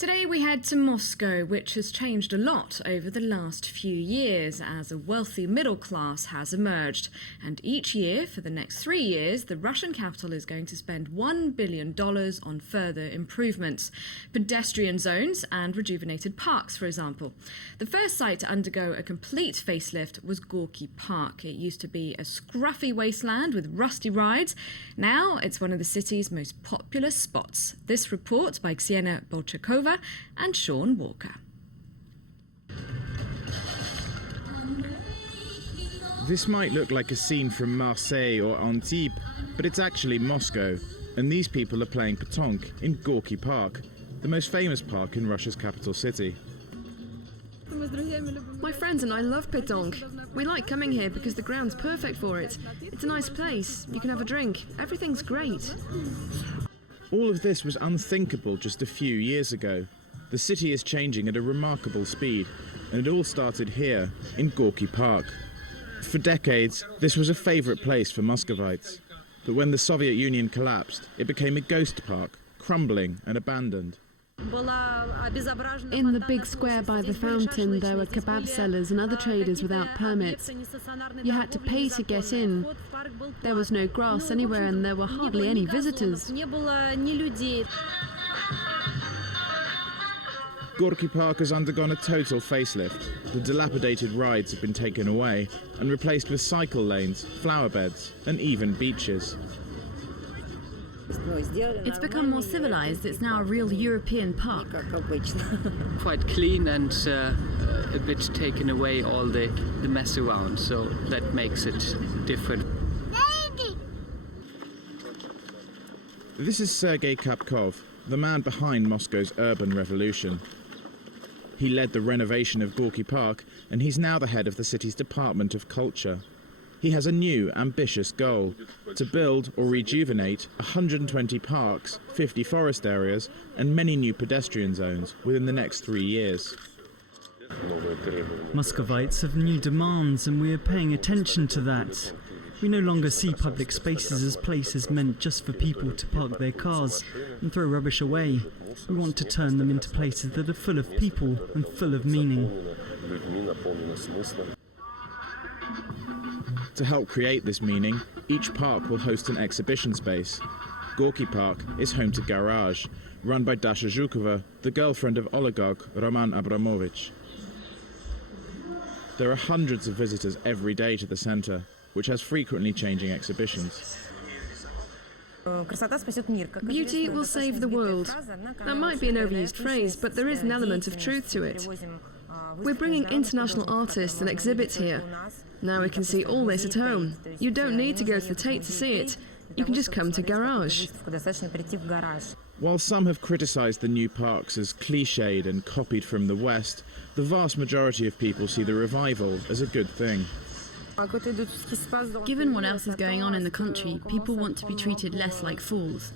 Today we head to Moscow, which has changed a lot over the last few years as a wealthy middle class has emerged. And each year, for the next 3 years, the Russian capital is going to spend $1 billion on further improvements. Pedestrian zones and rejuvenated parks, for example. The first site to undergo a complete facelift was Gorky Park. It used to be a scruffy wasteland with rusty rides. Now it's one of the city's most popular spots. This report by Ksenia BOLCHAKOVA and Shaun Walker. This might look like a scene from Marseille or Antibes, but it's actually Moscow, and these people are playing petanque in Gorky Park, the most famous park in Russia's capital city. My friends and I love petanque. We like coming here because the ground's perfect for it. It's a nice place, you can have a drink, everything's great. All of this was unthinkable just a few years ago. The city is changing at a remarkable speed, and it all started here, in Gorky Park. For decades, this was a favourite place for Muscovites. But when the Soviet Union collapsed, it became a ghost park, crumbling and abandoned. In the big square by the fountain, there were kebab sellers and other traders without permits. You had to pay to get in. There was no grass anywhere and there were hardly any visitors. Gorky Park has undergone a total facelift. The dilapidated rides have been taken away and replaced with cycle lanes, flower beds and even beaches. It's become more civilized. It's now a real European park. Quite clean and a bit taken away all the mess around, so that makes it different. This is Sergei Kapkov, the man behind Moscow's urban revolution. He led the renovation of Gorky Park, and he's now the head of the city's Department of Culture. He has a new, ambitious goal, to build or rejuvenate 120 parks, 50 forest areas, and many new pedestrian zones within the next 3 years. Muscovites have new demands, and we are paying attention to that. We no longer see public spaces as places meant just for people to park their cars and throw rubbish away. We want to turn them into places that are full of people and full of meaning. To help create this meaning, each park will host an exhibition space. Gorky Park is home to Garage, run by Dasha Zhukova, the girlfriend of oligarch Roman Abramovich. There are hundreds of visitors every day to the centre, which has frequently changing exhibitions. Beauty will save the world. That might be an overused phrase, but there is an element of truth to it. We're bringing international artists and exhibits here. Now we can see all this at home. You don't need to go to the Tate to see it. You can just come to Garage. While some have criticised the new parks as cliched and copied from the West, the vast majority of people see the revival as a good thing. Given what else is going on in the country, people want to be treated less like fools.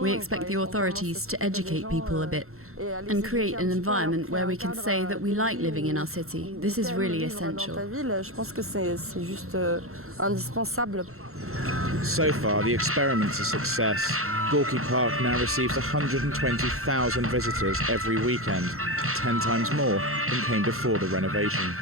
We expect the authorities to educate people a bit and create an environment where we can say that we like living in our city. This is really essential. So far, the experiment's a success. Gorky Park now receives 120,000 visitors every weekend, 10 times more than came before the renovation.